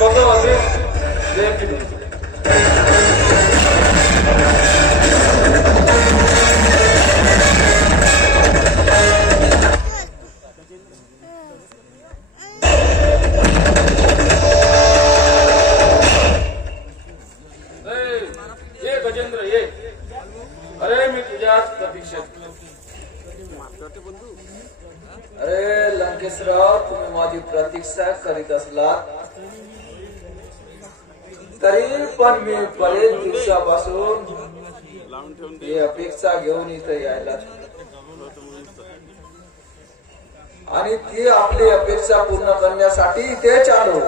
भगवते देवी ये गजेंद्र ये अरे मी तुझ्याच प्रतीक्षेत अरे लंकेशराव तुम्ही माझी प्रतीक्षा करीत असलात तरी पण मी बरेच दिवसापासून ही अपेक्षा घेऊन इथे यायला आणि ती आपली अपेक्षा पूर्ण करण्यासाठी इथे आलो.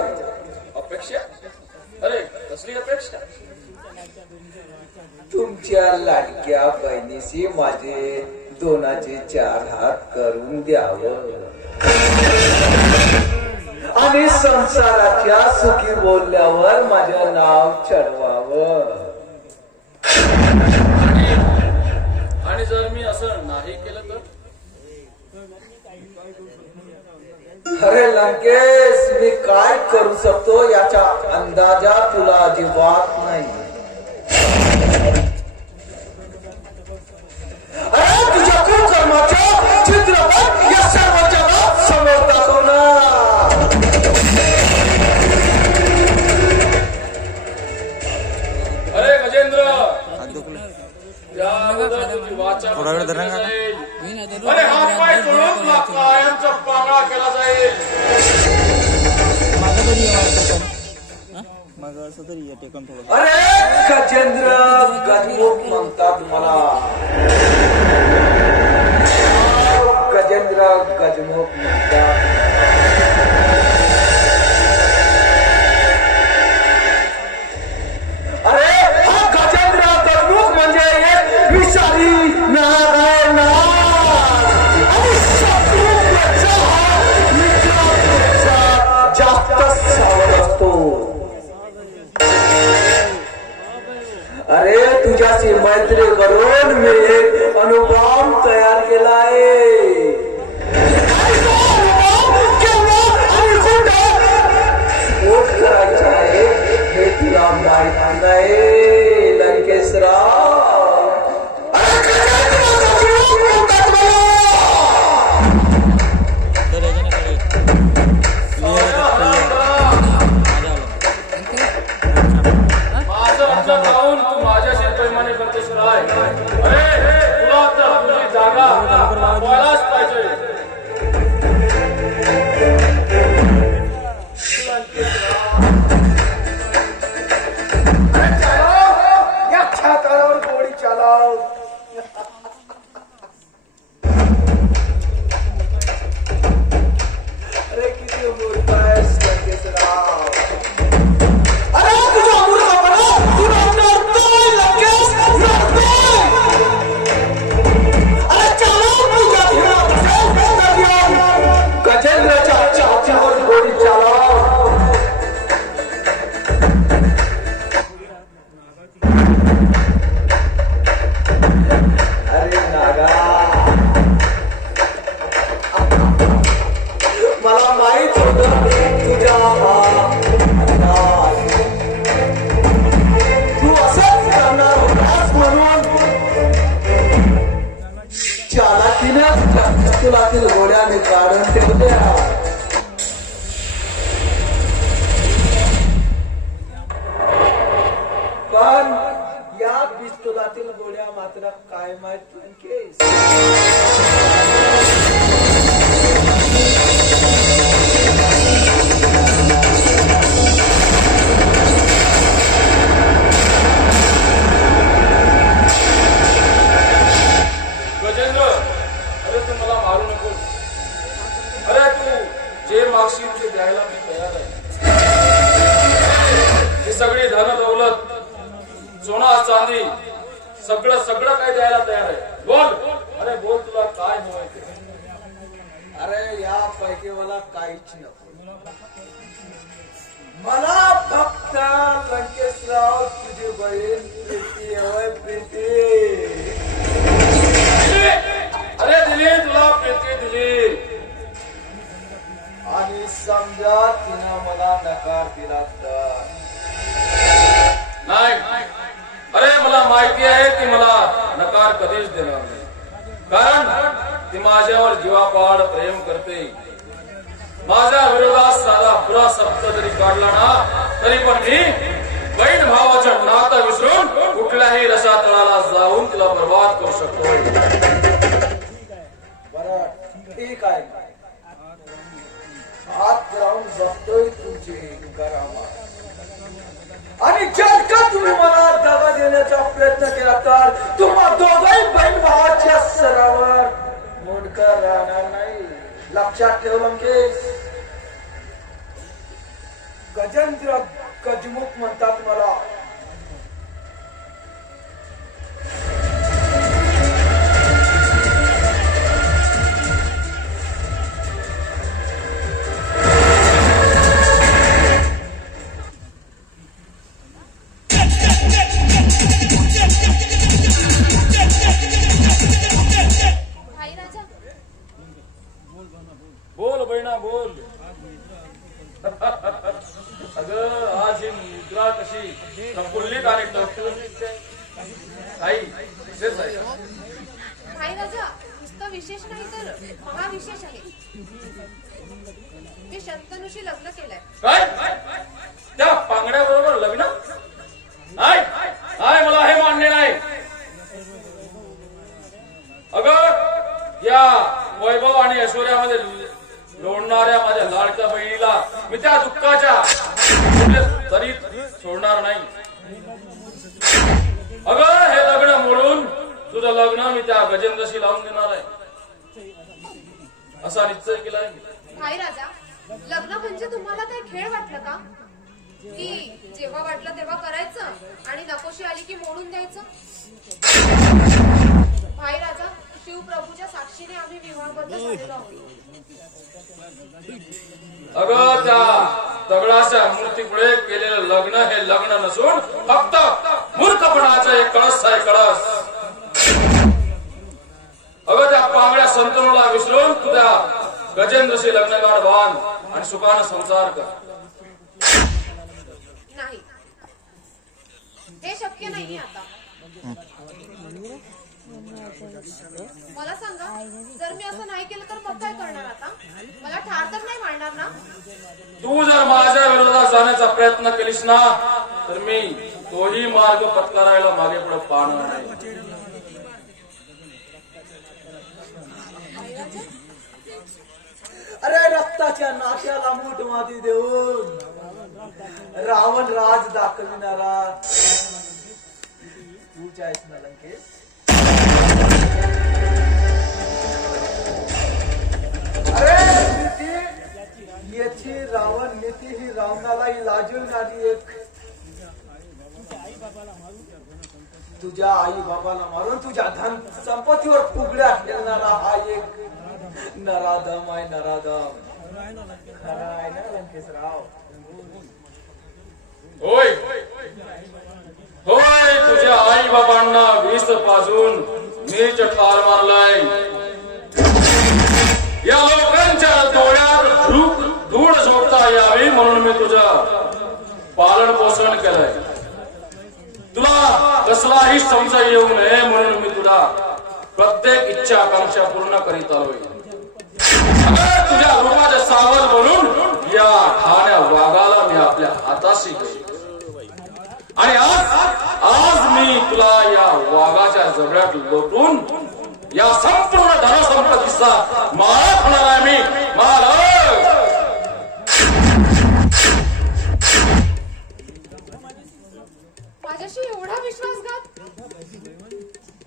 अपेक्षा अरे कसली अपेक्षा तुमच्या लाडक्या बहिणीशी माझे दोनाचे 4 हात करून द्यावं आणि संसाराच्या सुखी बोलल्यावर माझे नाव चढवावं. आणि जर मी असं नाही केलं तर अरे लंकेश मी काय करू शकतो याचा अंदाजा तुला अजिबात नाही. अरे तुझ्या कुकर्माचं चित्रपट या सर्व जगात समोर दाखवणार. अरे गजेंद्र या अगोदर तुझी वाचा जाईल अरे हात पाय तोडून तुला कायमचा पांगळा केला जाईल. अरे गजेंद्र गजमुख म्हणतात मला. गजेंद्र गजमुख म्हणतात. अरे हा गजेंद्र गजमुख म्हणजे एक विषारी नाग आहे ना. आणि शत्रूपेक्षा मित्रापेक्षा जास्त सावध असतो. अरे तुझ्याशी मैत्री करून मी एक अणुबॉम्ब तयार केला आहे. स्फोट करायचा आहे हे तुला माहित नाही लंकेशराव. घोड्याने काढून ठेवल्या. पण या पिस्तुलातील गोळ्या मात्र काय माहित लंकेश. गजेंद्र अरे तू मला मारू नकोस. अरे तू जे मागशील ते द्यायला मी तयार आहे. ही सगळी धन दौलत सोना चांदी सगळं सगळं काय द्यायला तयार आहे. बोल अरे बोल तुला काय हवंय ते. अरे या पैकी मला काहीच नको. मला फक्त लंकेशराव तुझी बहीण प्रीती हवंय. प्रीती अरे दिली तुला प्रीती दिली आणि समज समजा तिनं मला नकार दिला तर नाही. अरे मला माहिती आहे ती मला नकार कधीच देणार नाही, कारण ती माझ्यावर जीवापाड प्रेम करते. माझ्या विरोधात साधा पुरा शब्द जरी काढला ना तरी पण मी बहीण भावाचं नातं विसरून कुठल्याही रसातळाला जाऊन तिला बर्बाद करू शकतो. बरं ठीक आहे, हात लावून बघतोय तुमची करामात. आणि जर का तुम्ही मला दगा देण्याचा प्रयत्न केला तर तुम्हा दोघाही बहीण भावाच्या स्तरावर मोडकर राहणार नाही. लक्षात ठेव लंकेश. गजेंद्र गजमुख म्हणतात मला. बोल बहिणा बोल. अगं आज ही मुद्रा कशी प्रफुल्लित आणि टवटवीत दिसते. आई विशेष आहे का? भाई राजा, नुसतं विशेष नाही तर महाविशेष आहे. मी शंतनूशी लग्न केलंय. काय त्या पांगड्या बरोबर लग्न? नाही नाही, मला हे मान्य नाही. अगं या वैभव आणि ऐश्वर्यामध्ये लोळणाऱ्या माझ्या लाडक्या बहिणीला मी त्या दुःखाच्या तरीत सोडणार नाही. अगं हे लग्न मोडून तुझं लग्न मी त्या गजेंद्रशी लावून देणार आहे असा निश्चय केलाय. भाई राजा, लग्न म्हणजे तुम्हाला काय खेळ वाटलं का? की जेव्हा वाटलं तेव्हा करायचं आणि नकोशी आली की मोडून द्यायचं? भाई राजा, शिवप्रभूच्या साक्षीने आम्ही विवाहबद्ध झालेलो आहोत. अगं त्या दगडाच्या मूर्तीपुढे केलेलं लग्न हे लग्न नसून फक्त मूर्खपणाचं एक कळस आहे, कळस. अगं त्या पांगड्या संतनूला विसरून तुझ्या गजेंद्रशी लग्नगाड बांध आणि सुखानं संसार कर. नाही, हे शक्य नाहीये आता. मला सांगा, जर मी असं नाही केलं तर मग काय करणार आता? मला ठार तर नाही मारणार ना? तू जर माझ्या विरोधात जाण्याचा प्रयत्न केलीस ना तर मी तोही मार्ग पत्करायला मागे पुढे पाहणार नाही. अरे रक्ताच्या नात्याला मूठ माती देऊन रावण राज दाखविणारा तूच आहेस ना लंकेश. अरे नीती याची रावण नीती ही रावणाला लाजवणारी एक, तुझ्या आई बाबाला मारून तुझ्या धन संपत्तीवर फुगड्या खेळणारा हा एक नराधम आहे, नराधम. खरा आहे ना लंकेशराव? होय होय, तुझ्या आई बाबांना वीस पाजून नीच ठार मारलाय. या लोकांच्या डोळ्यात धूळ झोडता यावी म्हणून मी तुझं पालन पोषण केलंय. तुला कसलाही संशय येऊ नये म्हणून मी तुला प्रत्येक इच्छा आकांक्षा पूर्ण करीत आलोय. तुझ्या रूपाचे सावध बनून या ठाण्या वाघाला मी आपल्या हाताशी आणि आज मी तुला या वाघाच्या जबड्यात लोटून या संपूर्ण धनसंपत्तीचा मालक होणार आहे. मी मालक. माझ्याशी एवढा विश्वासघात,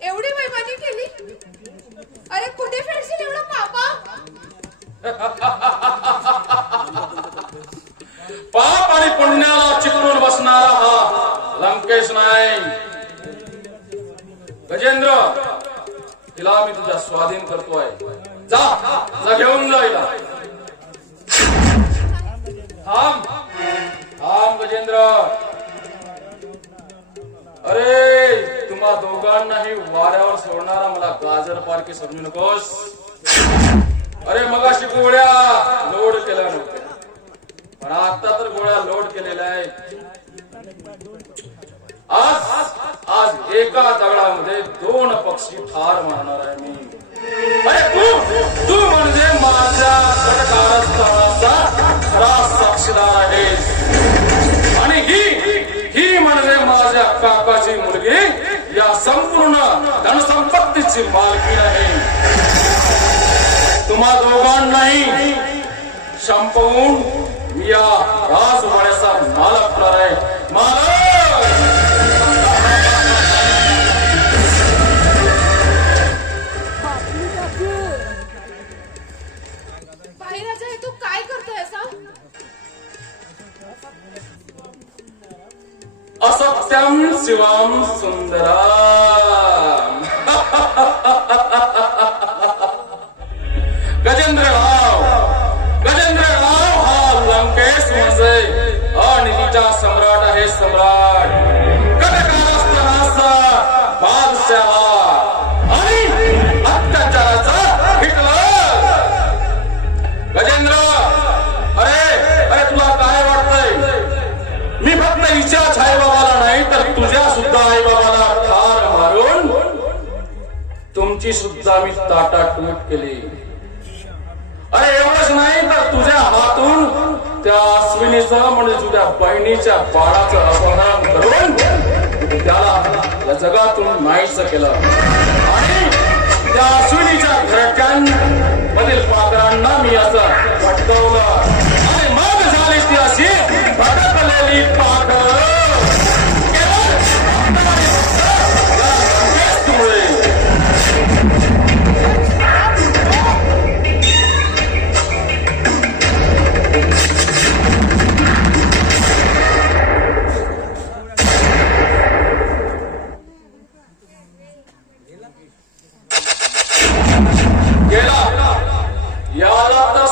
एवढी बेईमानी केली? अरे कुठे फेडशील एवढा पापा? पाप आणि पुण्याला चिकटून बसणारा हा लंकेश नाही. गजेंद्र, तिला मी तुझ्या स्वाधीन करतोय. जा घेऊन जाईला. थांब गजेंद्र. अरे तुम्हा दोघांनाही वाऱ्यावर सोडणारा मला गाजर पारखी समजू नकोस. अरे मगाशी गोळ्या लोड केल्या नव्हत्या, पण आता तर गोळ्या लोड केलेल्या आहेत. आज एका दगडामध्ये 2 पक्षी ठार मारणार आहे मी. अरे तू म्हणजे माझ्या कारस्थानाचा खरा साक्षीदार आहेस. आणि ही म्हणजे माझ्या काकाची मुलगी या संपूर्ण धनसंपत्तीची मालकी आहे. तुम्हा दोघांनाही संपवून मी या राजवाड्याचा मालक होणार आहे. मालक भाईराजा, हे तू काय करतोय असा? असत्यम शिवम सुंदरम. गजेंद्रराव हा लंकेश म्हणजे अनितीचा सम्राट आहे. सम्राट कटकारस्थानाचा बादशाह आणि अत्याचाराचा हिटलर. गजेंद्र, अरे तुला काय वाटतंय? मी फक्त हिच्याच आईबाबाला नाही तर तुझ्या सुद्धा आईबाबाला ठार मारून तुमची सुद्धा मी ताटाटूट केली. अरे एवढंच नाही तर तुझ्या हातून त्या अश्विनीचं म्हणजे तुझ्या बहिणीच्या बाळाचं अपहरण करून त्याला या जगातून नाहीसं केलं. आणि त्या अश्विनीच्या घरट्यांमधील पात्रांना मी असं भटकवलं. आणि मग झाली ती अशी भटकलेली पाखरं.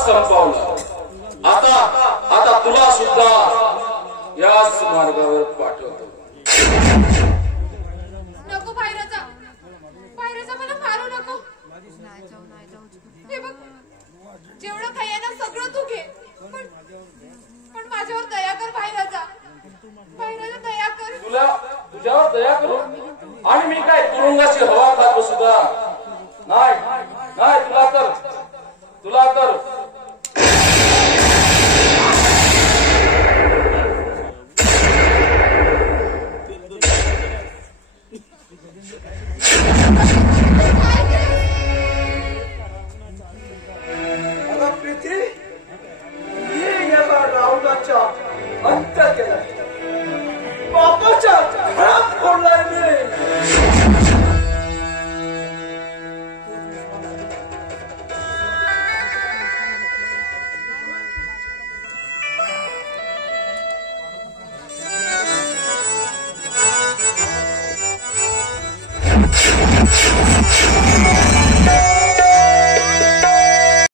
संपवलं. आता तुला सुद्धा याच मार्गावर पाठवतो. नको भाईराजा, मला मारू नको. हे बघ, जेवढं काही आहे ना सगळं तू घे, पण माझ्यावर दया कर भाईराजा. दया कर. तुझ्यावर दया करू? आणि मी काय तुरुंगाची हवा खात बसू का? नाही, तुला कर. प्रीती, मी याला रावणाच्या अंत केला, बापाच्या घरात फोडलाय मी.